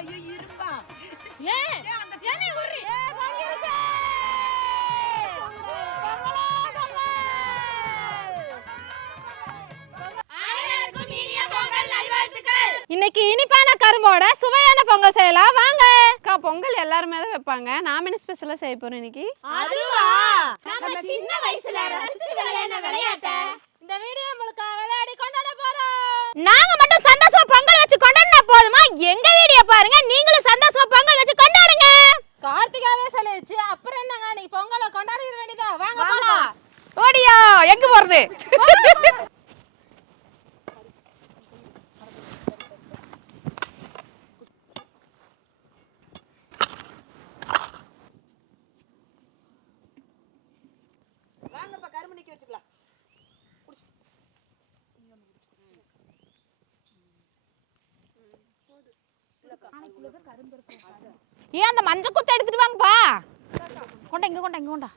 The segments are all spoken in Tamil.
ஐயோ இரும்பா. ஏன் ஏனே உரி இன்னைக்கு இனிப்பான கரும்போட சுவையான பொங்கல் செய்யலாம் வாங்க. அக்கா பொங்கல் எல்லாருமே தான் வைப்பாங்க. நாம என்ன ஸ்பெஷலா செய்ய போறோம் இன்னைக்கு? அதுவா நம்ம சின்ன வயசுல ரசிச்சு விளையாடின விளையாட்ட இந்த வீடியோ முழுக்க விளையாடி கொண்டாட போறோம். நாங்க மட்டும் சந்தோஷமா பொங்கல் வச்சு கொண்டாடினா போதுமா? எங்க வீடியோ பாருங்க, நீங்களும் சந்தோஷமா பொங்கல் வச்சு கொண்டாடுங்க. கார்த்திகாவே சொல்லிச்சு, அப்புறம் என்னங்க நீ பொங்கலை கொண்டாடிட வேண்டியதா. வாங்க போலாம். ஓடியா எங்க போறது? வாங்கப்பா கருமணிக்கு வச்சுக்கலாம். ஏன் அந்த மஞ்சள் குத்து எடுத்துட்டு வாங்கப்பா. கொண்டா இங்க கொண்டா, இங்க கொண்டா.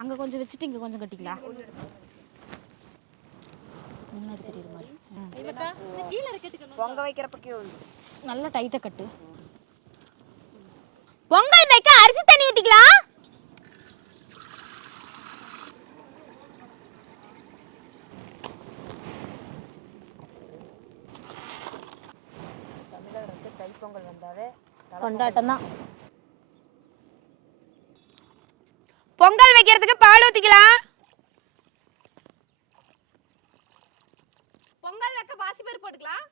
அங்க கொஞ்சம் வச்சுட்டு இங்க கொஞ்சம் கட்டிங்களா? முன்னாடி தெரியுற மாதிரி. பொங்க வைக்கிறப்பக்கே வந்து நல்லா டைட்டா கட்டு. பொங்கல் வைக்க அரிசி தண்ணி ஊத்திக்கலாம். தமிழருக்கு தைப்பொங்கல் வந்தாவே கொண்டாட்டம் தான். பொங்கல் வைக்கிறதுக்கு பால் ஊத்திக்கலாம். பொங்கல் வைக்க பாசிப்பருப்பு போட்டுக்கலாம்.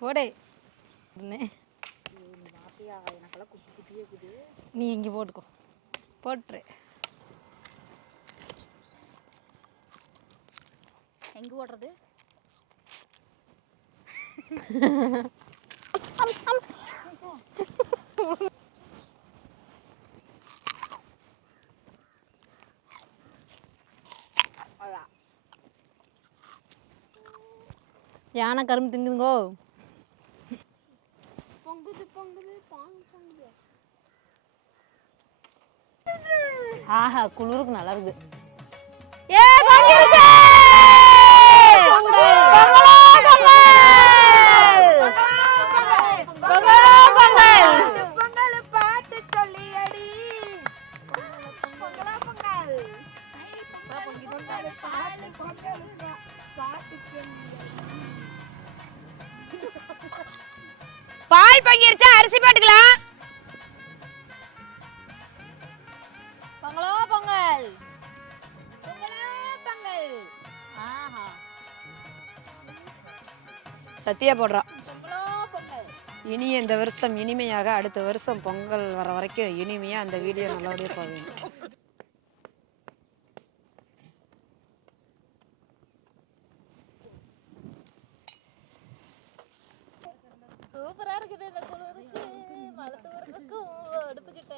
போடு. நீ இங்க போட்டுக்கோ. போட்டுரு. எங்க ஓடுறது? யானை கரும்பு திங்குதுங்கோ. பொங்குது பொங்குது பொங்குது. ஆஹா குளிருக்கு நல்லா இருக்கு. ஏ பொங்கிருச்சு. பொங்கல் பொங்கல் பாட்டு சொல்லி அடி. பொங்கலா பொங்கல். பொங்கல் பாட்டு சொல்லி. பால் பொங்கிருச்சா அரிசி போட்டுக்கலாம். பொங்கலோ பொங்கல். பொங்கலோ பொங்கல். ஆஹா சத்தியா போடுறா. பொங்கலோ பொங்கல். இனி இந்த வருஷம் இனிமையாக, அடுத்த வருஷம் பொங்கல் வர வரைக்கும் இனிமையா அந்த வீடியோ நல்லபடியா போவீங்க. சூப்பரா இருக்குது இந்த குளிருக்கு. மலத்தூருக்கு அடுப்பு கிட்ட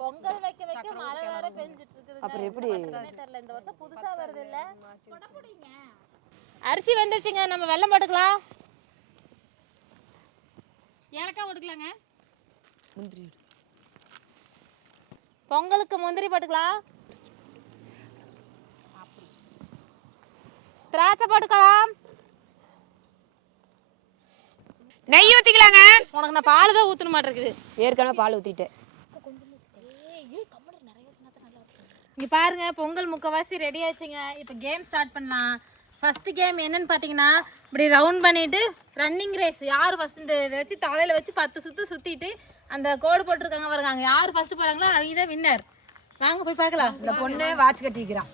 பொங்கல் வைக்க வைக்க மழை வேற பெஞ்சிட்டு இருக்குது. அப்புறம் எப்படி தெரியல, இந்த வருஷம் புதுசா வருது இல்ல. அரிசி வந்துருச்சுங்க, நம்ம வெல்லம் போட்டுக்கலாம். ஏலக்காய் போட்டுக்கலாங்க. முந்திரி பொங்கலுக்கு முந்திரி போட்டுக்கலாம். திராட்சை போட்டுக்கலாம். நெய் ஊத்திக்கலாங்க. உனக்கு நான் பால் தான் ஊத்தணும் மாட்டிருக்குது. ஏற்கனவே பால் ஊத்திட்டேன். இங்க பாருங்க, பொங்கல் முக்கவாசி ரெடி ஆச்சுங்க. இப்போ கேம் ஸ்டார்ட் பண்ணலாம். ஃபர்ஸ்ட் கேம் என்னன்னு பார்த்தீங்கன்னா, இப்படி ரவுண்ட் பண்ணிட்டு ரன்னிங் ரேஸ். யார் ஃபர்ஸ்ட் இந்த இதை வச்சு தலையில வச்சு 10 சுத்து சுத்திட்டு அந்த கோடு போட்டிருக்காங்க பாருங்க, அங்கே யார் ஃபர்ஸ்ட் போறாங்களோ அவங்க தான் வின்னர். வாங்க போய் பார்க்கலாம். இந்த பொண்ணு வாட்ச் கட்டிக்கிறான்.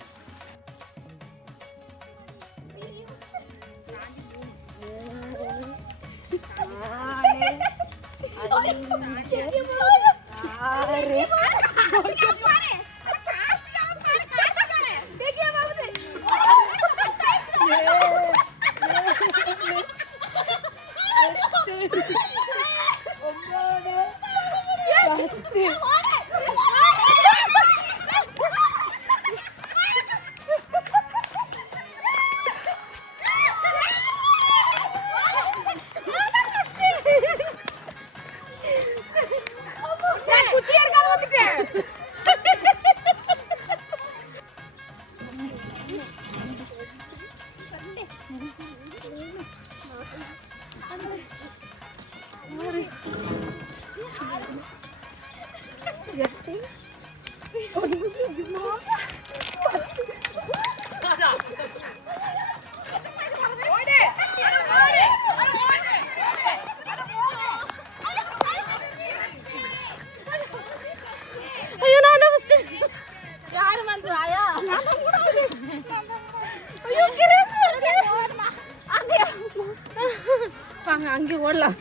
வாங்க அங்கே ஓடலாம்.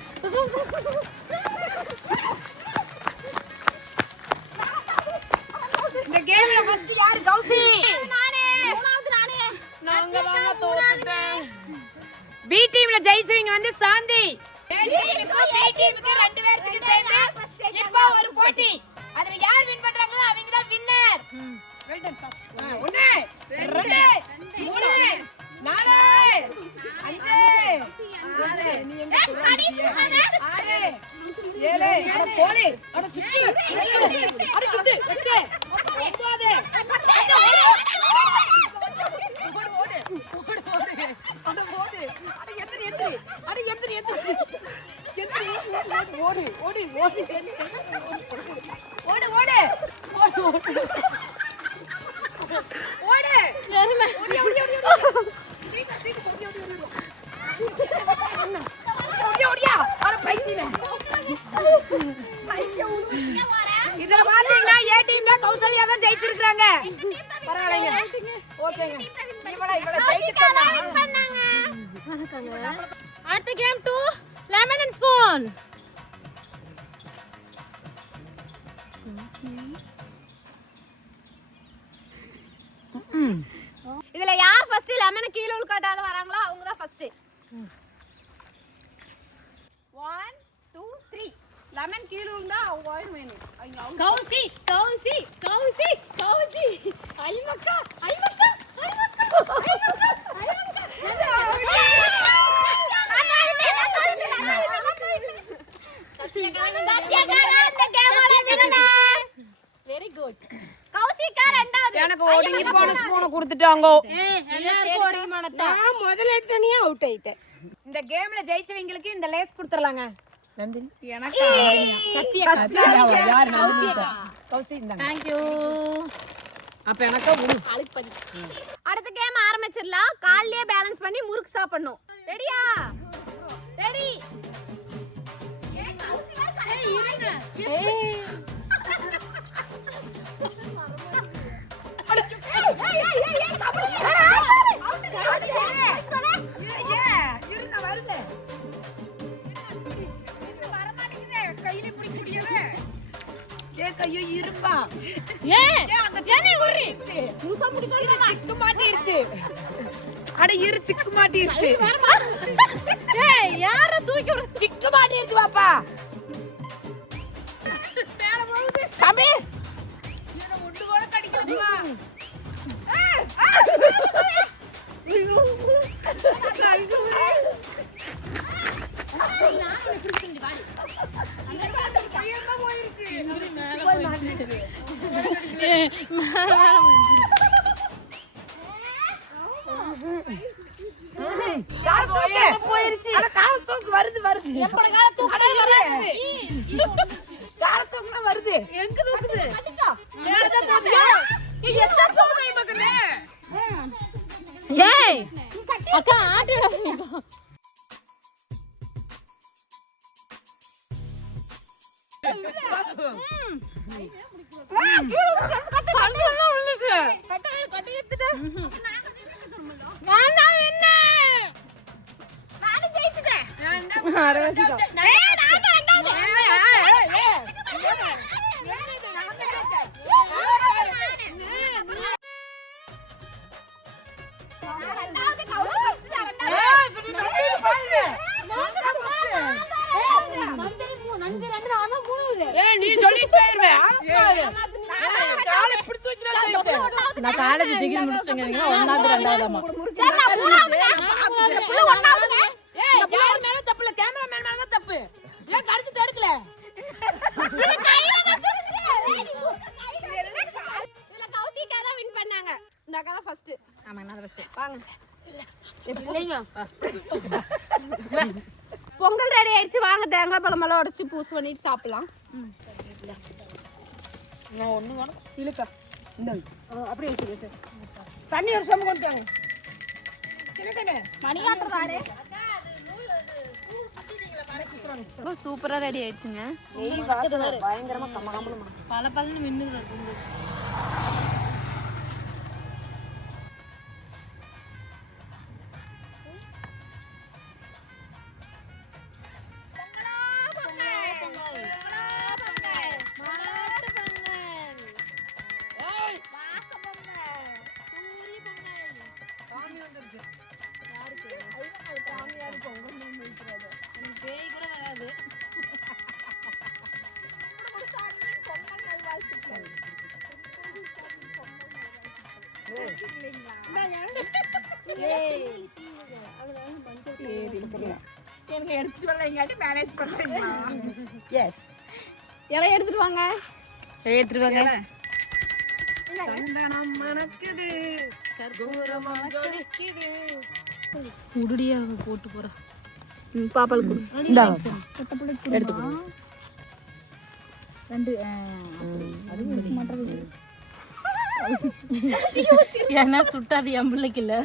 இந்த கேம்ல ஃபர்ஸ்ட் யார்? கௌசி. நானே. மூணாவது நானே. நாங்க தாங்க தோத்துட்டேன். பி டீம்ல ஜெயிச்சவங்க வந்து சாந்தி. ஏ டீமுக்கு ரெண்டு பேருக்கு சேர்ந்து இப்போ ஒரு போட்டி. அதுல யார் வின் பண்றாங்களோ அவங்க தான் வின்னர். Well done sir. 1 2 3 4 5 6 நீ எங்க போறீங்க? 6 7 அட போலே அட சுத்தி அட சுத்தி 8 இதுல பாத்தீங்கன்னா ஏ டீம்ல கௌசல்யா தான் ஜெயிச்சிருக்காங்க. பரவாயில்லைங்க. ஓகேங்க. இவள ஜெயிச்சிட்டாங்க. அடுத்த கேம் 2 லெமன் அண்ட் ஸ்பூன். இதுல யார் ஃபர்ஸ்ட் லெமன் கீழ உள்காட்டாத வராங்களோ அவங்க தான் ஃபர்ஸ்ட். 1 2 3 லெமன் கீழ உண்டா வாய் வேணும். கௌசி கௌசி கௌசி கௌசி ஐமக்கா ஐமக்கா வெரி குட். கௌசிகா ரெண்டாவது. எனக்கு ஒடுங்கி போன ஸ்பூனை கொடுத்துட்டாங்க. எல்லாருக்கும் ஒடுங்கி போனதா. நான் முதல்ல எடுத்தனியே அவுட் ஆயிட்டேன். இந்த கேம்ல ஜெயிச்சவங்களுக்கு இந்த லேஸ் கொடுத்துறலாங்க. நந்தினி எனக்கு சத்யா யார்? நந்தினி கௌசி இந்தாங்க. Thank you. அப்ப எனக்கு உடு. அடுத்த கேம் ஆரம்பிச்சிரலாம். கால்லயே பேலன்ஸ் பண்ணி முறுக்கு சாப்பிடணும். ரெடியா? ரெடி. ஏய் கௌசி வர ஏய் இருங்க. ஏய் சிக்கு மாட்டிருச்சு. ஏய் யார தூக்கி ஒரு சிக்கு மாட்டிருச்சு பாப்பா. தம்பி இவனை முண்டு கூட கடிக்கிறதுவா. போயிருச்சு. கால தூக்கு வருது வருது. எப்பட கால தூக்கு வருது. கால தூக்குனா வருது. எங்க தூக்குது? மேல தான் போகுது. எச்சா போகுது மகனே. ஏய் அக்கா ஆட்டி விடாதீங்க. நான் காலேஜ் டிகிரி முடிச்சிட்டேங்க. ஒண்ணாவது ரெண்டாவதுமா. சரி நான் மூணாவதுங்க. இந்த புள்ள ஒண்ணாவதுங்க. ஏய் யார் மேல தப்பு இல்ல, கேமராமேன் மேல தான் தப்பு. ஏன் கடிச்சு தடுக்கல? இது கையில வச்சிருச்சு. இதுல கௌசிகா தான் வின் பண்ணாங்க. இந்த அக்கா தான் ஃபர்ஸ்ட். ஆமா நான் ஃபர்ஸ்ட். வாங்க. பொங்கல் ரெடி ஆயிடுச்சு. வாங்க தேங்காய் பழமெல்லாம் உடைச்சு பூஸ் பண்ணிட்டு சாப்பிடலாம். நான் ஒண்ணு வேணும். இழுக்கா. இந்தாங்க. அப்படியே வச்சிரு. தண்ணி ஒரு சம கொண்டாங்க. சின்னதே. மணியாட்டறாரே. சூப்பரா ரெடி ஆயிடுச்சுங்க. நெய் வாசனை பயங்கரமா கமகமமா. பலன்னு மின்னுது வருது. எனக்கு எடுத்துட்டு வரல எங்காட்டி மேனேஜ் பண்றீங்க. எஸ் இலை எடுத்துட்டு வாங்க. எடுத்துட்டு வாங்க. சந்தனம் மணக்குது கற்பூரமா ஜொலிக்குது. உடுடியா போட்டு போறா. பாப்பாளுக்கு கொடு. இந்தா. எடுத்துக்கோ. ரெண்டு அது மாட்டறது. ஏன்னா சுட்டாது என் பிள்ளைக்கு இல்ல.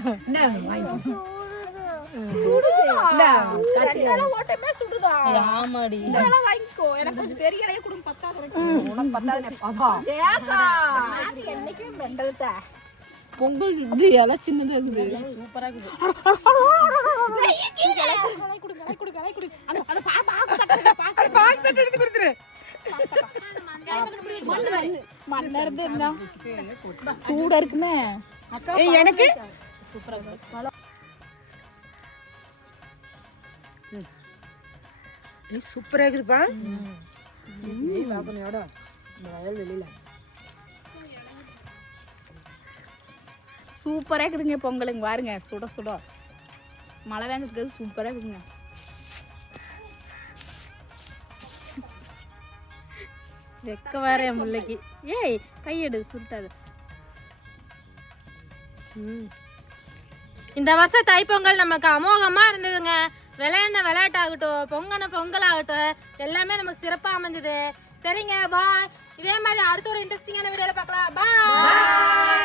ஆமாடி. வாங்கிக்கோ. எனக்கு கொஞ்சம் பெரிய இலைய கொடுங்க. பத்தாது. உனக்கு பத்தாது. என்னைக்கு மெண்டல்தா. பொங்கல் இது எல்லாம் சின்னதா இருக்குது. சூப்பரா இருக்குது. சூடா இருக்குமே. எனக்கு சூப்பரா இருக்குதுப்பா. வாசனையோட வயல் வெளியில சூப்பரா இருக்குதுங்க பொங்கலுங்க. பாருங்க சுட சுட மழை வேண்டிருக்கு. சூப்பரா இருக்குதுங்க. வெக்க வேற என் முல்லைக்கு. ஏய் கையெடு சுருட்டாது. இந்த வருஷம் தைப்பொங்கல் நமக்கு அமோகமா இருந்ததுங்க. விளையாடின விளையாட்டாகட்டும், பொங்கல் ஆகட்டும், எல்லாமே நமக்கு சிறப்பா அமைஞ்சது. சரிங்க, பாய். இதே மாதிரி அடுத்த ஒரு இன்ட்ரெஸ்டிங்கான வீடியோல பார்க்கலாம். பாய்.